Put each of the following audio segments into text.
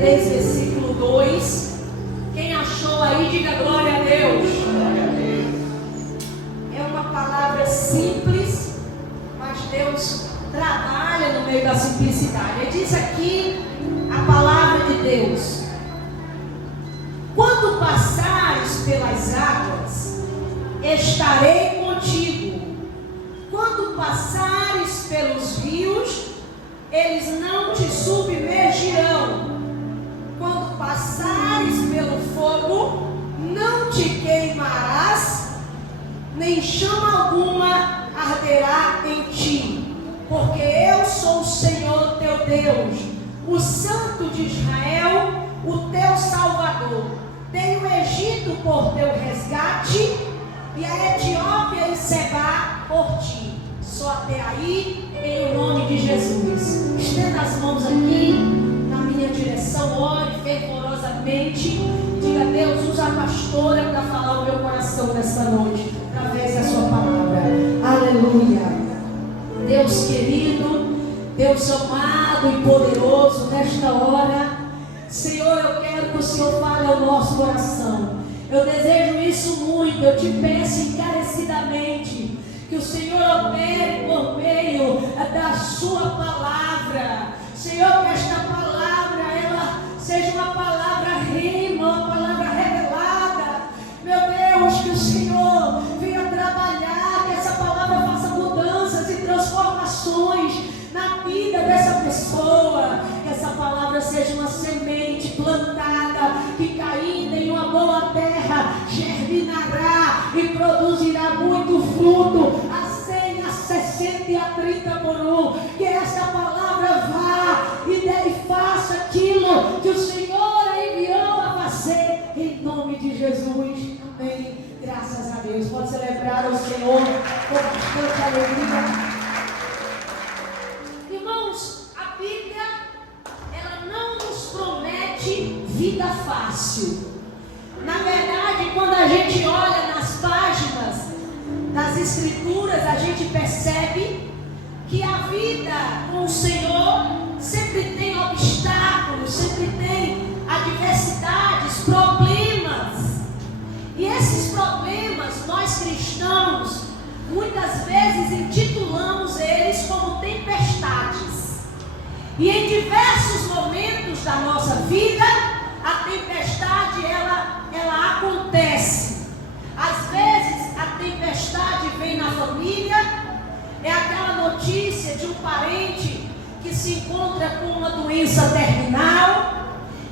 53, versículo 2. Quem achou aí, diga glória a Deus. É uma palavra simples, mas Deus trabalha no meio da simplicidade. Ele diz aqui a palavra de Deus: quando passares pelas águas, estarei contigo. Quando passares pelos rios, eles não te submergirão. Quando passares pelo fogo, não te queimarás, nem chama alguma arderá em ti. Porque eu sou o Senhor teu Deus, o Santo de Israel, o teu Salvador. Dei o Egito por teu resgate e a Etiópia e Sebá por ti. Só até aí, em nome de Jesus. Estenda as mãos aqui na minha direção, ore fervorosamente. Diga: Deus, usa a pastora para falar o meu coração nesta noite, através da sua palavra. Aleluia. Deus querido, Deus amado e poderoso, nesta hora, Senhor, eu quero que o Senhor fale ao nosso coração. Eu desejo isso muito, eu te peço encarecidamente que o Senhor opere por meio da sua palavra. Senhor, que esta palavra, ela seja uma palavra rima, uma palavra revelada. Meu Deus, que o Senhor venha trabalhar, que essa palavra faça mudanças e transformações na vida dessa pessoa. Que essa palavra seja uma semente plantada, que caindo em uma boa terra, germinará e produzirá muito fruto, a 100, a 60 e a 30 por um. Que esta palavra vá e faça aquilo que o Senhor enviou a fazer, em nome de Jesus. Amém. Graças a Deus. Pode celebrar o Senhor com bastante alegria. Irmãos, a Bíblia, ela não nos promete vida fácil. Na verdade, quando a gente olha nas páginas das Escrituras, a gente percebe que a vida com o Senhor sempre tem obstáculos, sempre tem adversidades, problemas. E esses problemas, nós cristãos, muitas vezes intitulamos eles como tempestades. E em diversos momentos da nossa vida, a tempestade ela acontece. Às vezes a tempestade vem na família, é aquela notícia de um parente que se encontra com uma doença terminal,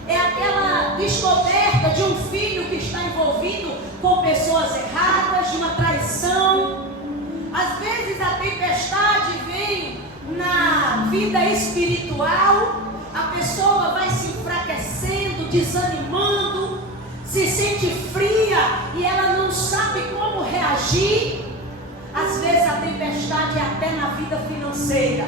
é aquela descoberta de um filho que está envolvido com pessoas erradas, de uma traição. Às vezes a tempestade vem na vida espiritual, a pessoa vai se enfraquecendo, desanimando, se sente fria e ela não sabe como reagir. Às vezes a tempestade é até na vida financeira.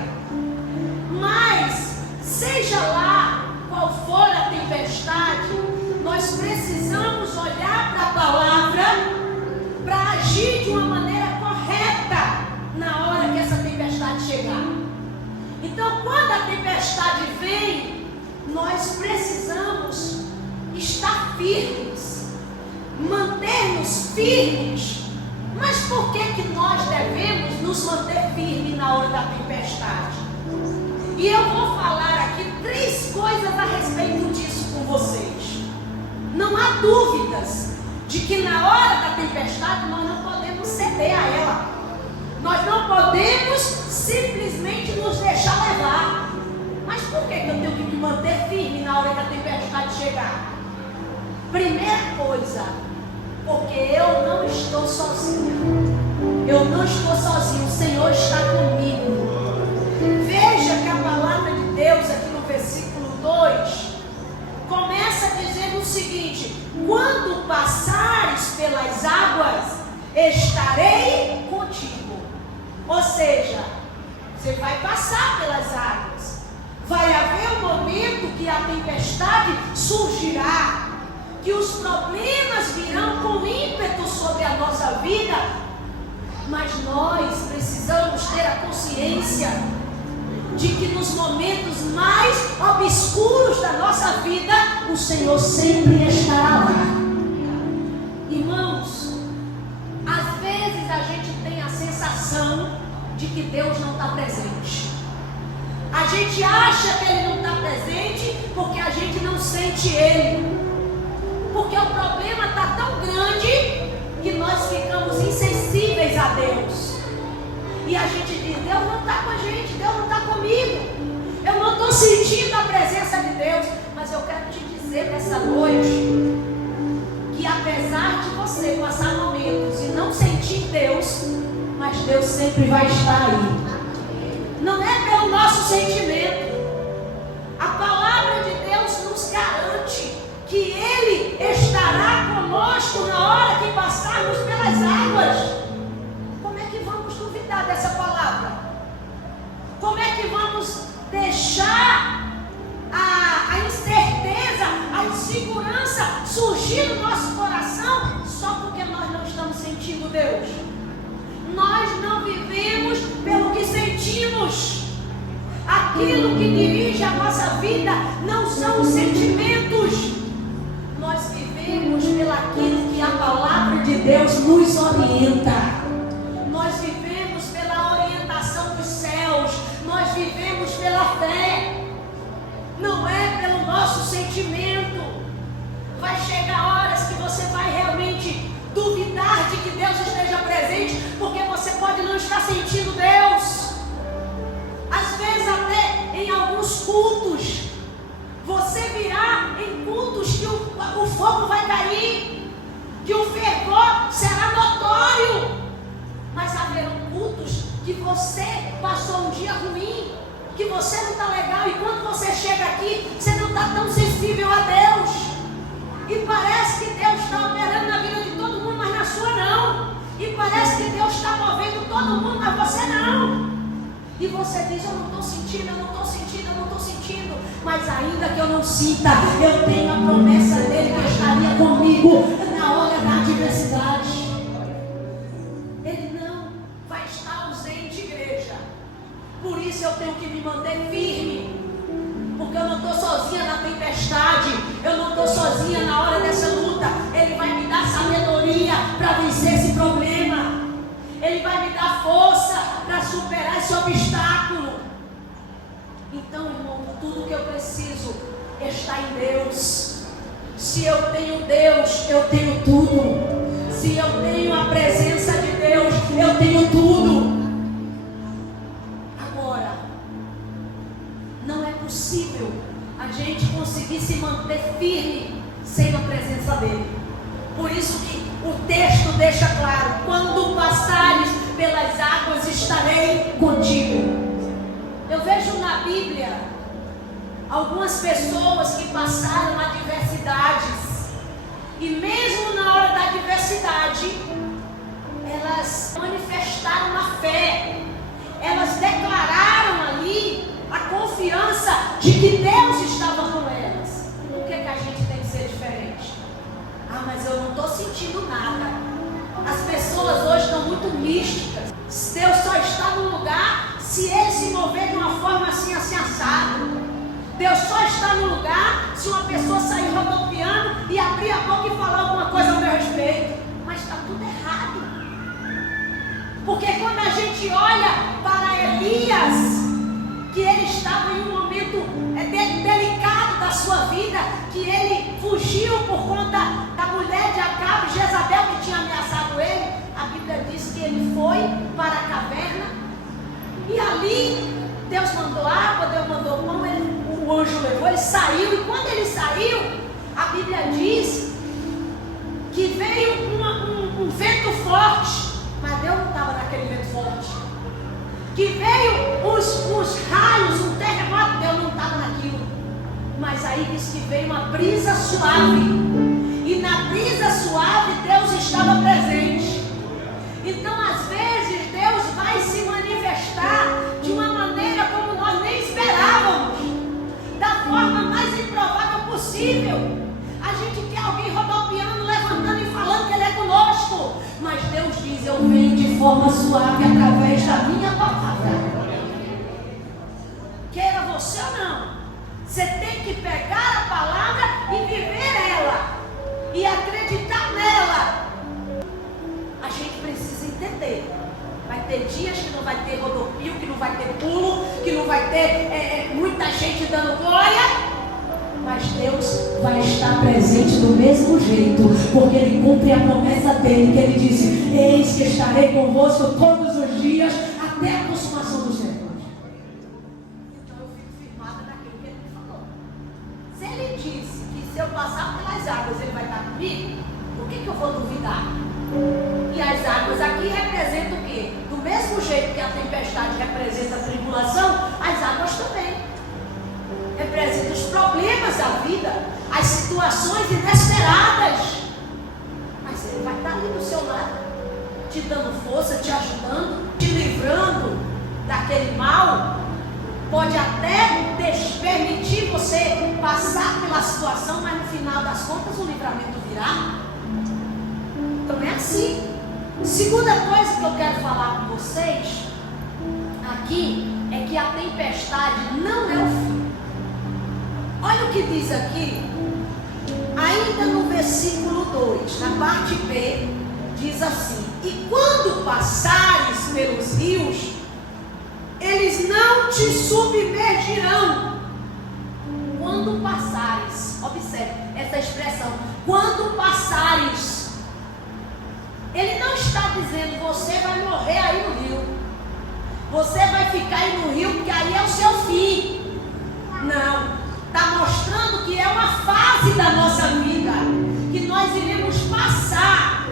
Mas, seja lá qual for a tempestade, nós precisamos olhar para a palavra para agir de uma maneira correta na hora que essa tempestade chegar. Então, quando a tempestade vem, nós precisamos estar firmes, manter-nos firmes. Mas por que nós devemos nos manter firmes na hora da tempestade? E eu vou falar aqui 3 coisas a respeito disso com vocês. Não há dúvidas de que na hora da tempestade nós não podemos ceder a ela. Nós não podemos simplesmente nos deixar levar. Mas por que eu tenho que me manter firme na hora que a tempestade chegar? Primeira coisa, porque eu não estou sozinho. Eu não estou sozinho, o Senhor está comigo. Veja que a palavra de Deus aqui no versículo 2 começa dizendo o seguinte: quando passares pelas águas, estarei contigo. Ou seja, você vai passar pelas águas. Vai haver um momento que a tempestade surgirá, que os problemas virão com ímpeto sobre a nossa vida, mas nós precisamos ter a consciência de que nos momentos mais obscuros da nossa vida, o Senhor sempre estará lá. Irmãos, às vezes a gente tem a sensação de que Deus não está presente. A gente acha que Ele não está presente porque a gente não sente Ele. Porque o problema está tão grande que nós ficamos insensíveis a Deus. E a gente diz, Deus não está com a gente, Deus não está comigo. Eu não estou sentindo a presença de Deus. Mas eu quero te dizer nessa noite que apesar de você passar momentos e não sentir Deus, mas Deus sempre vai estar aí. Não é pelo nosso sentimento. A palavra de Deus nos garante que Ele estará conosco na hora que passarmos pelas águas. Como é que vamos duvidar dessa palavra? Como é que vamos deixar a incerteza, a insegurança surgir no nosso coração só porque nós não estamos sentindo Deus? Nós não vivemos pelo que sentimos. Aquilo que dirige a nossa vida não são os sentimentos. Nós vivemos pelaquilo que a palavra de Deus nos orienta. Nós vivemos pela orientação dos céus. Nós vivemos pela fé. Não é pelo nosso sentimento. Vai chegar horas que você vai realmente duvidar de que Deus esteja presente, porque você pode não estar sentindo Deus. Às vezes até em alguns cultos, você virá em cultos que o fogo vai cair, que o fervor será notório, mas haverão cultos que você passou um dia ruim, que você não está legal, e quando você chega aqui, você não está tão sensível a Deus, e parece que Deus está operando na vida de todo mundo, mas na sua não, e parece que Deus está movendo todo mundo, mas você não, e você diz, eu não estou sentindo, eu não estou sentindo, eu não estou sentindo, mas ainda que eu não sinta, eu tenho a promessa dele que estaria comigo na hora da adversidade. Ele não vai estar ausente, igreja. Por isso eu tenho que me manter firme, porque eu não estou sozinha na tempestade, eu não estou sozinha na hora dessa luta. Ele vai me dar sabedoria para vencer esse problema, Ele vai me dar força para superar esse obstáculo. Então, irmão, tudo que eu preciso está em Deus. Se eu tenho Deus, eu tenho tudo. Se eu tenho a presença de Deus, eu tenho tudo. Agora, não é possível a gente conseguir se manter firme sem a presença dele. Por isso que o texto deixa claro: quando passares pelas águas, estarei contigo. Eu vejo na Bíblia algumas pessoas que passaram adversidades, e mesmo na hora da adversidade, elas manifestaram a fé, elas declararam ali a confiança de que Deus estava com elas. O que é que a gente tem que ser diferente? Ah, mas eu não estou sentindo nada. As pessoas hoje estão muito místicas. Deus só está no lugar se Ele se mover de uma forma assim, assim, assado. Deus só está no lugar se uma pessoa sair rodopiando e abrir a boca e falar alguma coisa ao meu respeito. Mas está tudo errado. Porque quando a gente olha para Elias, que ele estava em um momento delicado da sua vida, que ele fugiu por conta da mulher de Acabe, Jezabel, que tinha ameaçado ele, a Bíblia diz que ele foi para a caverna, e ali Deus mandou água, Deus mandou pão, o anjo levou, ele saiu, e quando ele saiu, a Bíblia diz que veio um vento forte, mas Deus não estava naquele vento forte, que veio os raios, um terremoto, Deus não estava naquilo, mas aí diz que veio uma brisa suave, e na brisa suave Deus estava presente. Então às vezes Deus vai se manifestar de uma maneira como nós nem esperávamos, da forma mais improvável possível. A gente quer alguém rodopiando, levantando e falando que Ele é conosco, mas Deus diz: eu venho de forma suave através da minha palavra. você ou não. Você tem que pegar a palavra e viver ela. E acreditar nela. A gente precisa entender. Vai ter dias que não vai ter rodopio, que não vai ter pulo, que não vai ter muita gente dando glória. Mas Deus vai estar presente do mesmo jeito, porque Ele cumpre a promessa dEle, que Ele disse: eis que estarei convosco todos os dias, até a consumação dos séculos. Então eu fico firmada naquilo que Ele me falou. Se Ele disse que se eu passar pelas águas Ele vai estar comigo, por que eu vou duvidar? E as águas aqui representam o quê? Do mesmo jeito que a tempestade representa a tribulação, as águas também representam os problemas da vida, as situações inesperadas. Mas Ele vai estar ali do seu lado, te dando força, te ajudando, te livrando daquele mal. Pode até permitir você passar pela situação, mas no final das contas o livramento virá. Então é assim. Segunda coisa que eu quero falar com vocês aqui é que a tempestade não é o fim. Olha o que diz aqui, ainda no versículo 2, na parte B, diz assim: e quando passares pelos rios, eles não te submergirão. Quando passares, observe essa expressão, quando passares. Ele não está dizendo você vai morrer aí no rio, você vai ficar aí no rio porque aí é o seu fim. Não, está mostrando que é uma fase da nossa vida, que nós iremos passar.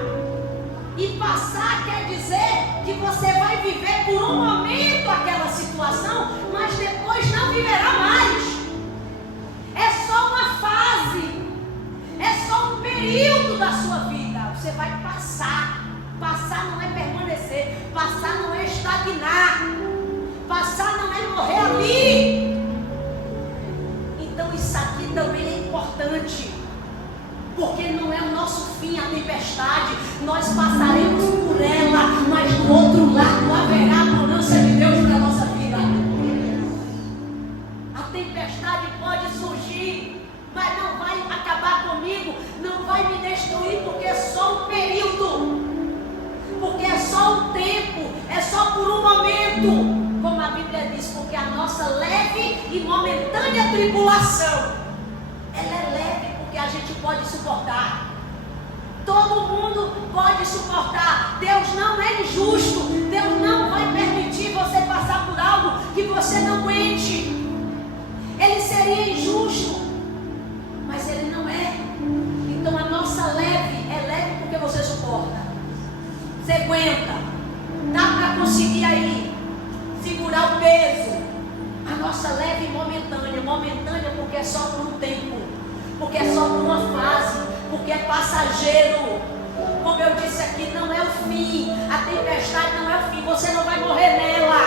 E passar quer dizer que você vai viver por um momento aquela situação, mas depois não viverá mais. É só uma fase, é só um período da sua vida. Você vai passar. Passar não é permanecer, passar não é estagnar, passar não é morrer ali. Então isso aqui também é importante, porque não é o nosso fim a tempestade. Nós passaremos por ela, mas do outro lado haverá a bonança de Deus para a nossa vida. A tempestade pode surgir, mas não vai acabar comigo, não vai me destruir, porque é só um período, porque é só um tempo, é só por um momento, como a Bíblia diz, porque a nossa leve e momentânea tribulação, ela é leve porque a gente pode suportar. Todo mundo pode suportar. Deus não é injusto, Deus não vai permitir você passar por algo que você não aguente. Ele seria injusto, mas Ele não é. Então a nossa leve é leve porque você suporta. Você aguenta. Dá para conseguir aí segurar o peso. A nossa leve e momentânea. Momentânea porque é só por um tempo, porque é só por uma fase, porque é passageiro. Como eu disse aqui, não é o fim. A tempestade não é o fim. Você não vai morrer nela.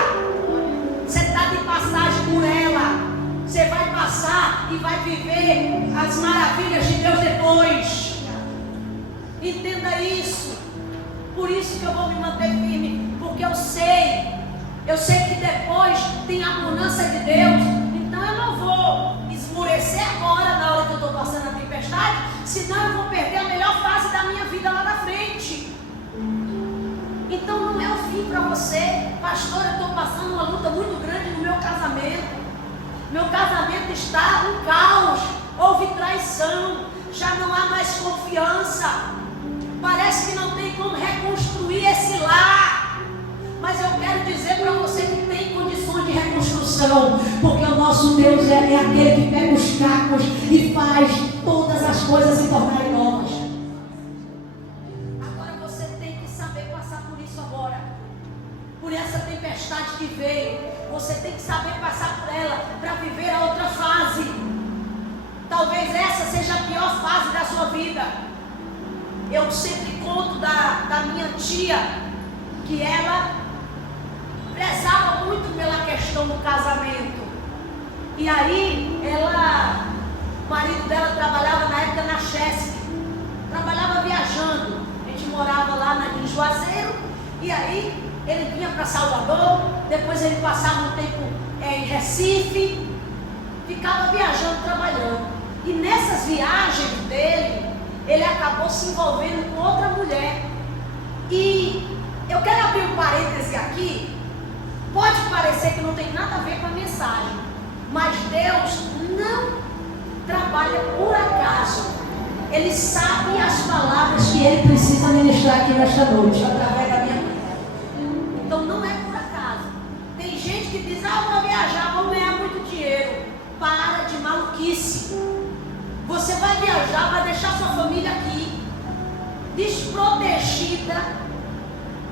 Você está de passagem por ela. Você vai passar e vai viver as maravilhas de Deus depois. Entenda isso. Por isso que eu vou me manter firme, porque eu sei que depois tem a bonança de Deus. Então eu não vou esmorecer agora na hora que eu estou passando a tempestade, senão eu vou perder a melhor fase da minha vida lá na frente. Então não é o fim para você. Pastor, eu estou passando uma luta muito grande no meu casamento. Meu casamento está um caos, houve traição, já não há mais confiança. Parece que não tem como reconstruir esse lar. Mas eu quero dizer para você que tem condições de reconstrução, porque o nosso Deus é aquele que pega os cacos e faz todas as coisas se tornarem novas. Agora você tem que saber passar por isso agora. Por essa tempestade que veio, você tem que saber passar por ela para viver a outra fase. Talvez essa seja a pior fase da sua vida. Eu sempre conto da minha tia, que ela prezava muito pela questão do casamento. E aí, o marido dela trabalhava na época na Chesc, trabalhava viajando. A gente morava lá em Juazeiro, e aí ele vinha para Salvador, depois ele passava um tempo em Recife, ficava viajando, trabalhando. E nessas viagens dele, ele acabou se envolvendo com outra mulher. E eu quero abrir um parêntese aqui. Pode parecer que não tem nada a ver com a mensagem, mas Deus não trabalha por acaso. Ele sabe as palavras que ele precisa ministrar aqui nesta noite, através da minha vida. Então não é por acaso. Tem gente que diz, vou viajar, vou ganhar muito dinheiro. Para de maluquice. Você vai viajar, vai deixar sua família aqui, desprotegida.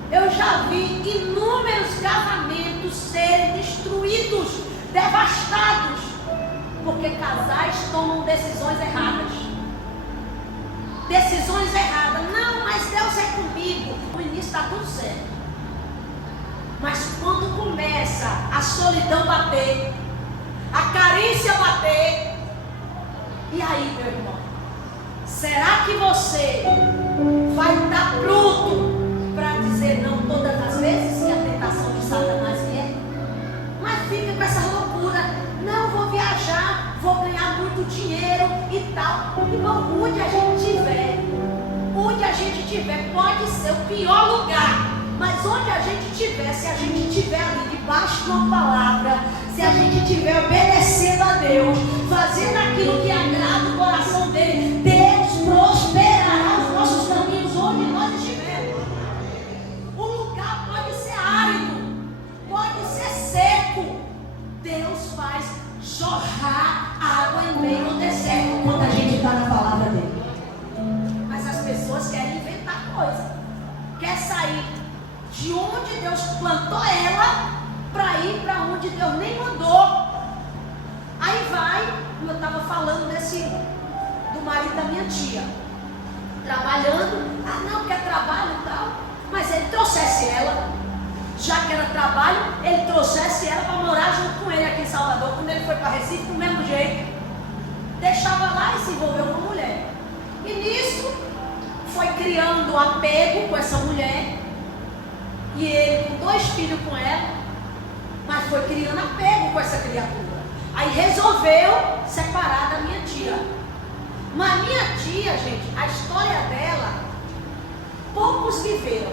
Eu já vi inúmeros casamentos serem destruídos, devastados, porque casais tomam decisões erradas. Decisões erradas. Não, mas Deus é comigo. No início está tudo certo. Mas quando começa a solidão bater, a carência bater, e aí, meu irmão? Será que você vai estar pronto para dizer não todas as vezes que a tentação de Satanás vier? Mas fica com essa loucura. Não, vou viajar, vou ganhar muito dinheiro e tal. Irmão, onde a gente tiver, pode ser o pior lugar, mas onde a gente tiver, se a gente estiver ali debaixo de uma palavra, se a gente estiver obedecendo a Deus, fazendo aquilo que agrada o coração dele, Deus prosperará os nossos caminhos onde nós estivermos. O lugar pode ser árido, pode ser seco. Deus faz jorrar água em meio ao deserto quando a gente está na palavra dele. Mas as pessoas querem inventar coisa, quer sair de onde Deus plantou ela para ir para onde Deus nem mandou. Aí vai, como eu estava falando do marido da minha tia, trabalhando. Não, quer trabalho e tal, mas ele trouxesse ela, já que era trabalho, ele trouxesse ela para morar junto com ele aqui em Salvador. Quando ele foi para Recife, do mesmo jeito, deixava lá e se envolveu com a mulher. E nisso foi criando apego com essa mulher, e ele com 2 filhos com ela, mas foi criando apego com essa criatura. Aí resolveu separar da minha tia. Mas minha tia, gente, a história dela, poucos viveram.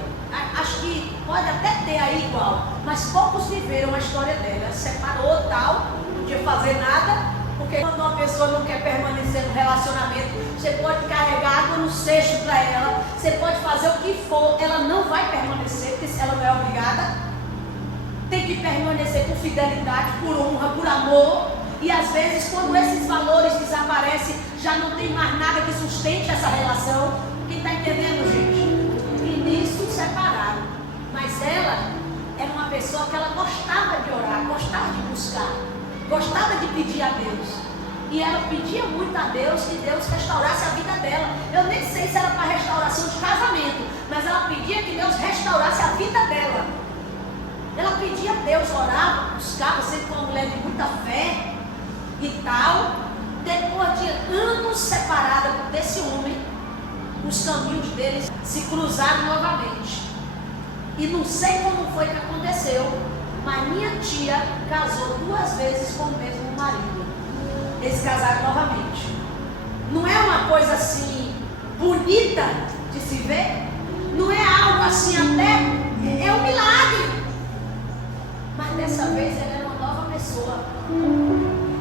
Acho que pode até ter aí igual, mas poucos viveram a história dela. Ela separou tal, não podia fazer nada, porque quando uma pessoa não quer permanecer no relacionamento, você pode carregar água no cesto para ela, você pode fazer o que for, ela não vai permanecer, porque ela não é obrigada. Tem que permanecer por fidelidade, por honra, por amor. E às vezes, quando esses valores desaparecem, já não tem mais nada que sustente essa relação. Quem está entendendo, gente? E nisso separaram. Mas ela era uma pessoa que ela gostava de orar, gostava de buscar, gostava de pedir a Deus. E ela pedia muito a Deus que Deus restaurasse a vida dela. Eu nem sei se era para restauração de casamento, mas ela pedia que Deus restaurasse a vida dela. Ela pedia a Deus, orava, buscava, sempre uma mulher de muita fé e tal. Depois de anos separada desse homem, os caminhos deles se cruzaram novamente. E não sei como foi que aconteceu, mas minha tia casou 2 vezes com o mesmo marido. Eles casaram novamente. Não é uma coisa assim bonita de se ver, não é algo assim até, é um milagre. Mas dessa vez ele era uma nova pessoa.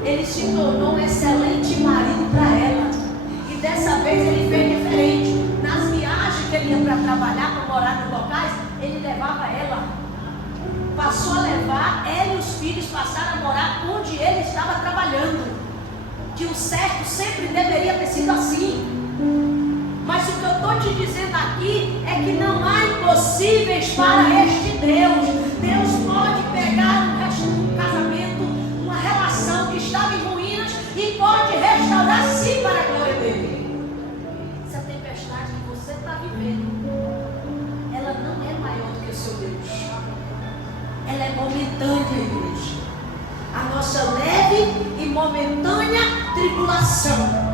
Ele se tornou um excelente marido para ela. E dessa vez ele fez diferente. Nas viagens que ele ia para trabalhar, para morar nos locais, ele levava ela. Passou a levar, ela e os filhos passaram a morar onde ele estava trabalhando. Que o certo sempre deveria ter sido assim. Mas o que eu estou te dizendo aqui é que não há impossíveis para este Deus. Deus pode pegar um casamento, uma relação que estava em ruínas e pode restaurar sim para a glória dele. Essa tempestade que você está vivendo, ela não é maior do que o seu Deus. Ela é momentânea, igreja. A nossa leve e momentânea tribulação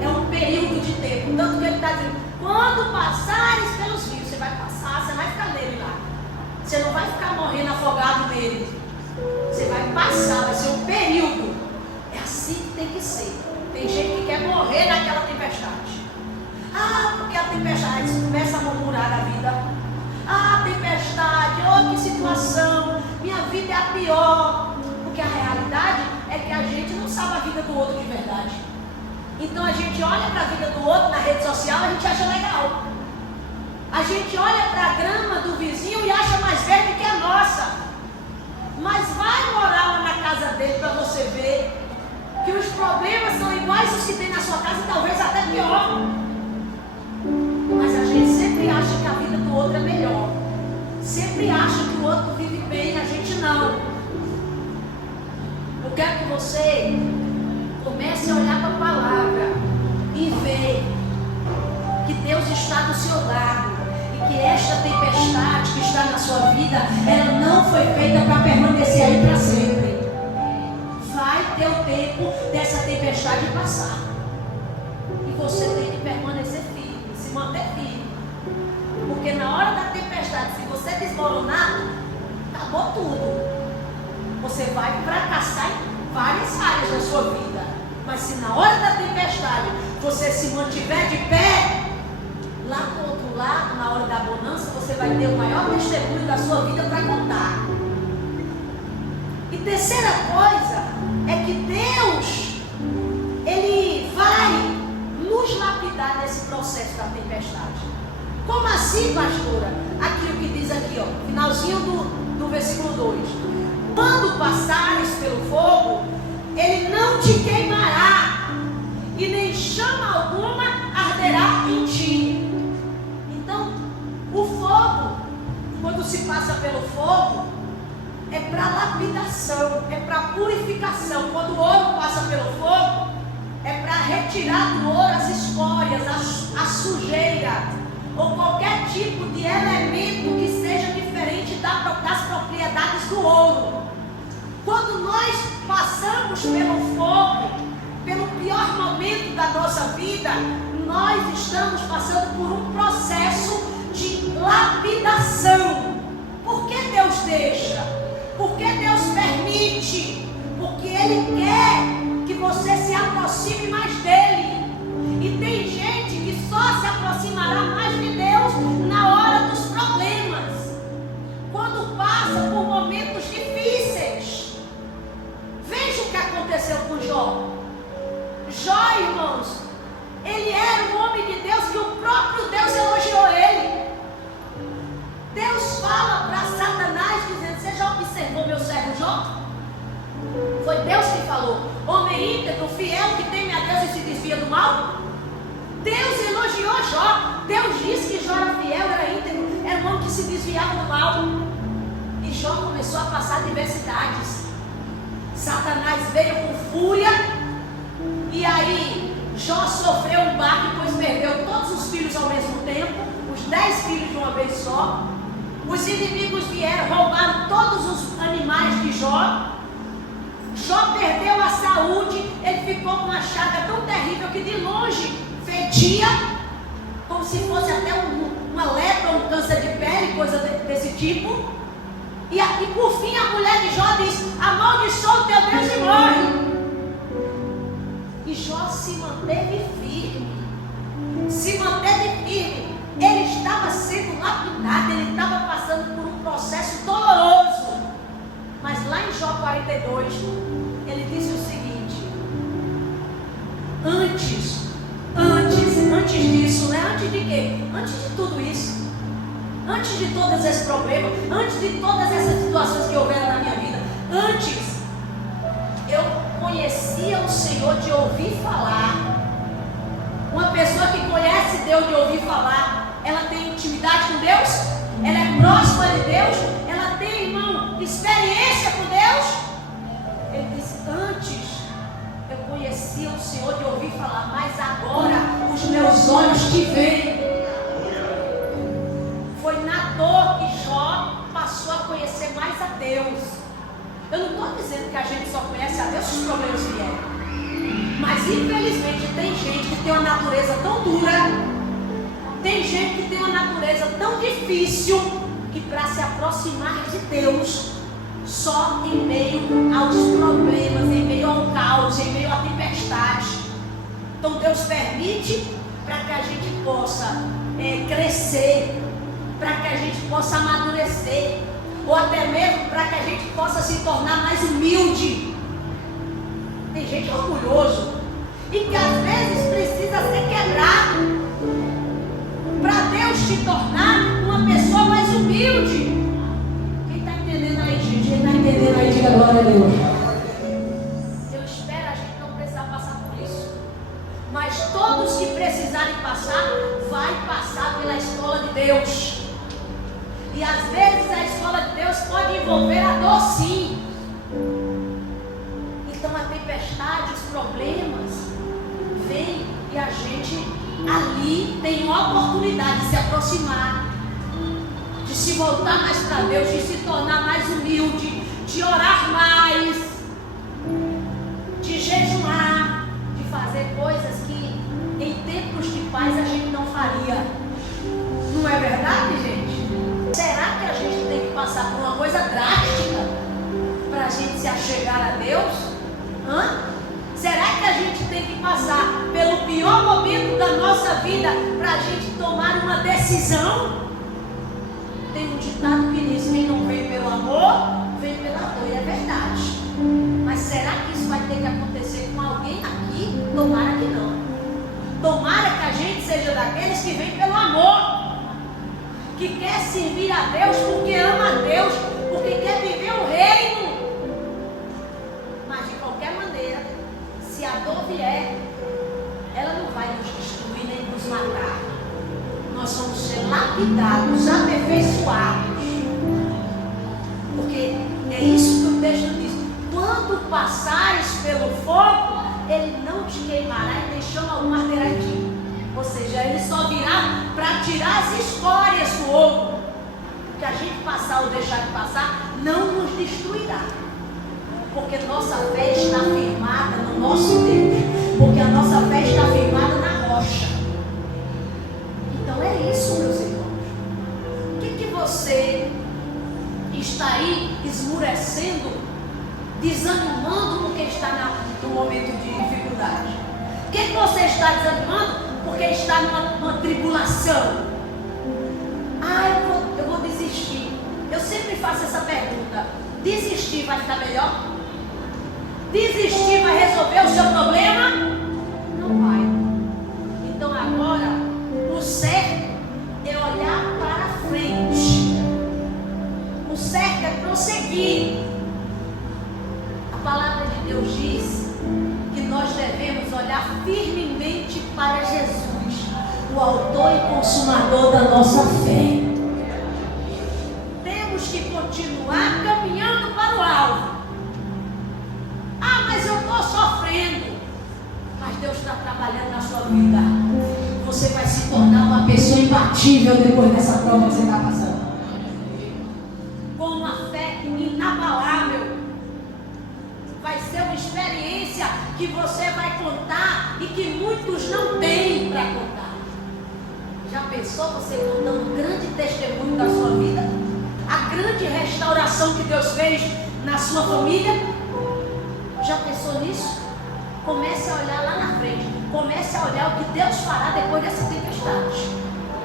é um período de tempo. Tanto que ele está dizendo, quando passares pelos rios, você vai passar, você vai ficar nele lá. Você não vai ficar morrendo afogado nele. Você vai passar, vai ser um período. É assim que tem que ser. Tem gente que quer morrer naquela tempestade. Porque a tempestade começa a murmurar da vida. Tempestade, que situação, minha vida é a pior. Porque a realidade é que a gente não sabe a vida do outro de verdade. Então a gente olha para a vida do outro na rede social, a gente acha legal. A gente olha para a grama do vizinho e acha mais verde que a nossa. Mas vai morar lá na casa dele para você ver que os problemas são iguais aos que tem na sua casa e talvez até pior. Mas a gente sempre acha que a vida do outro é melhor. Sempre acha que o outro vive bem, a gente não. Eu quero que você comece a olhar para a palavra e ver que Deus está do seu lado. E que esta tempestade que está na sua vida, ela não foi feita para permanecer aí para sempre. Vai ter o tempo dessa tempestade passar. E você tem que permanecer firme, se manter firme. Porque na hora da tempestade, se você desmoronar, acabou tudo. Você vai fracassar em várias áreas da sua vida. Mas se na hora da tempestade você se mantiver de pé, lá do outro lado, na hora da bonança, você vai ter o maior testemunho da sua vida para contar. E terceira coisa é que Deus, Ele vai nos lapidar nesse processo da tempestade. Como assim, pastora? Aqui o que diz aqui, finalzinho do versículo 2. Quando passares pelo fogo, ele não te queimará, e nem chama alguma arderá em ti. Então, o fogo, quando se passa pelo fogo, é para lapidação, é para purificação. Quando o ouro passa pelo fogo, é para retirar do ouro as escórias, a sujeira, ou qualquer tipo de elemento que seja diferente das propriedades do ouro. Quando nós passamos pelo fogo, pelo pior momento da nossa vida, nós estamos passando por um processo de lapidação. Por que Deus deixa? Por que Deus permite? Porque Ele quer que você se aproxime mais dEle. E tem gente que só se aproximará mais de Deus na hora dos problemas, quando passa por momentos difíceis. Veja o que aconteceu com Jó. Jó, irmãos, ele era um homem de Deus que o próprio Deus elogiou ele. Deus fala para Satanás dizendo: você já observou meu servo Jó? Foi Deus que falou. Homem íntegro, fiel, que teme a Deus e se desvia do mal. Deus elogiou Jó. Deus disse que Jó era fiel, era íntegro, era um homem que se desviava do mal. E Jó começou a passar adversidades. Satanás veio com fúria, e aí Jó sofreu um baque, pois perdeu todos os filhos ao mesmo tempo, os 10 filhos de uma vez só. Os inimigos vieram, roubaram todos os animais de Jó. Jó perdeu a saúde, ele ficou com uma chaga tão terrível que de longe fedia, como se fosse até uma lepra, um câncer de pele, coisa desse tipo. E aqui por fim a mulher de Jó diz: amaldiçoa o teu Deus e morre. E Jó se manteve firme. Se manteve firme. Ele estava sendo lapidado, ele estava passando por um processo doloroso. Mas lá em Jó 42, ele disse o seguinte: antes disso, né? Antes de quê? Antes de tudo isso, antes de todos esses problemas, antes de todas essas situações que houveram na minha vida, antes eu conhecia o Senhor de ouvir falar. Uma pessoa que conhece Deus de ouvir falar, ela tem intimidade com Deus, ela é próxima de Deus, ela tem, irmão, experiência com Deus. Ele disse: antes eu conhecia o Senhor de ouvir falar, mas agora os meus olhos te veem. Foi na dor que Jó passou a conhecer mais a Deus. Eu não estou dizendo que a gente só conhece a Deus se os problemas vierem, mas infelizmente tem gente que tem uma natureza tão dura, tem gente que tem uma natureza tão difícil, que para se aproximar de Deus, só em meio aos problemas, em meio ao caos, em Então Deus permite para que a gente possa crescer, para que a gente possa amadurecer, ou até mesmo para que a gente possa se tornar mais humilde. Tem gente orgulhoso e que às vezes precisa ser quebrado para Deus te tornar uma pessoa mais humilde. Quem está entendendo aí, gente? Quem está entendendo aí, diga glória a Deus. Eu espero a gente não precisar passar por isso, mas todos que precisarem passar, vai passar pela escola de Deus. E às vezes a escola de Deus pode envolver a dor, sim. Então a tempestade, os problemas vem e a gente ali tem uma oportunidade de se aproximar, de se voltar mais para Deus, de se tornar mais humilde, de orar mais, de jejuar, de fazer coisas que em tempos de paz a gente não faria. Não é verdade, gente? Será que a gente tem que passar por uma coisa drástica para a gente se achegar a Deus? Será que a gente tem que passar pelo pior momento da nossa vida para a gente tomar uma decisão? Tem um ditado que diz: quem não vem pelo amor, vem pela dor. E é verdade. Mas será que isso vai ter que acontecer com alguém aqui? Tomara que não. Tomara que a gente seja daqueles que vem pelo amor, que quer servir a Deus porque ama a Deus, porque quer viver o reino. Mas de qualquer maneira, se a dor vier, ela não vai nos destruir nem nos matar. Nós vamos ser lapidados, aperfeiçoados. Porque é isso que o texto diz: quando passares pelo fogo, ele não te queimará e nem chama algum arderá em ti. Ou seja, ele só virá para tirar as escórias do ouro. Que a gente passar ou deixar de passar não nos destruirá. Porque nossa fé está firmada no nosso Deus. Porque a nossa fé está firmada na rocha. Então é isso, meus irmãos. O que você está aí esmurecendo, desanimando porque está no momento de dificuldade? O que você está desanimando porque está numa tribulação? Eu vou desistir. Eu sempre faço essa pergunta: desistir vai ficar melhor? Desistir vai resolver o seu problema? Não vai. Então agora, o certo é olhar para frente. O certo é prosseguir. A palavra de Deus diz que nós devemos olhar firmemente para Jesus, o autor e consumador da nossa fé. Temos que continuar caminhando para o alvo. Mas eu estou sofrendo. Mas Deus está trabalhando na sua vida. Você vai se tornar uma pessoa imbatível depois dessa prova que você está passando. Com uma fé inabalável. Vai ser uma experiência que você vai contar e que muitos não têm para contar. Já pensou você contando um grande testemunho da sua vida? A grande restauração que Deus fez na sua família? Já pensou nisso? Comece a olhar lá na frente. Comece a olhar o que Deus fará depois dessa tempestade.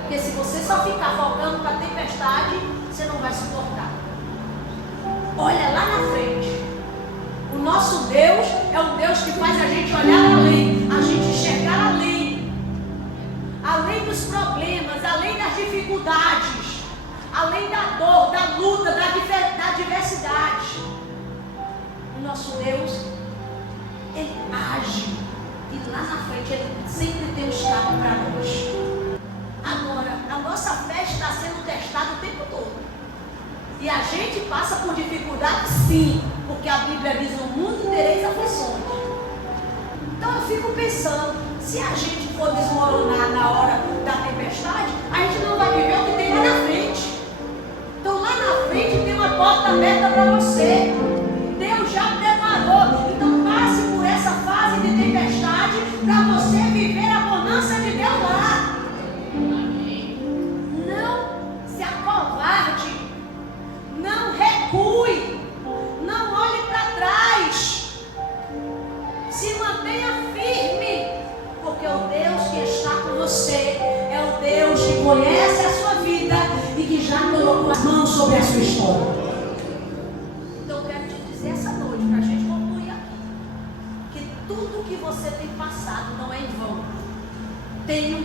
Porque se você só ficar focando para a tempestade, você não vai suportar. Olha lá na frente. O nosso Deus é um Deus que faz a gente olhar além, a gente enxergar além. Além dos problemas, além das dificuldades, além da dor, da luta, da diversidade. O nosso Deus, Ele age. E lá na frente Ele sempre tem um escape para nós. Agora, a nossa fé está sendo testada o tempo todo. E a gente passa por dificuldade, sim. Porque a Bíblia diz: no mundo tereis aflições. Então eu fico pensando, se a gente for desmoronar na hora da tempestade, a gente não vai viver o que tem lá na frente. Então lá na frente tem uma porta aberta para você. Deus já preparou. Então passe por essa fase de tempestade para você viver a bonança de Deus lá. Não se acovarde. Não recue. Não olhe para trás. Se mantenha firme. Porque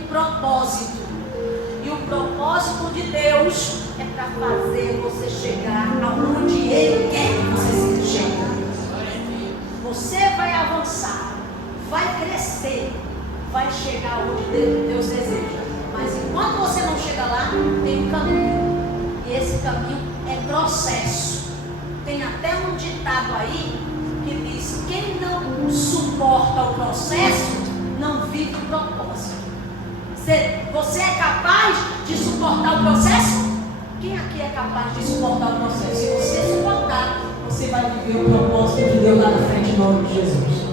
propósito. E o propósito de Deus é para fazer você chegar aonde Ele quer que você chegue. Você vai avançar, vai crescer, vai chegar onde Deus deseja. Mas enquanto você não chega lá, tem um caminho. E esse caminho é processo. Tem até um ditado aí que diz: quem não suporta o processo, não vive o propósito. Você é capaz de suportar o processo? Quem aqui é capaz de suportar o processo? Se você suportar, você vai viver o propósito de Deus lá na frente, em nome de Jesus.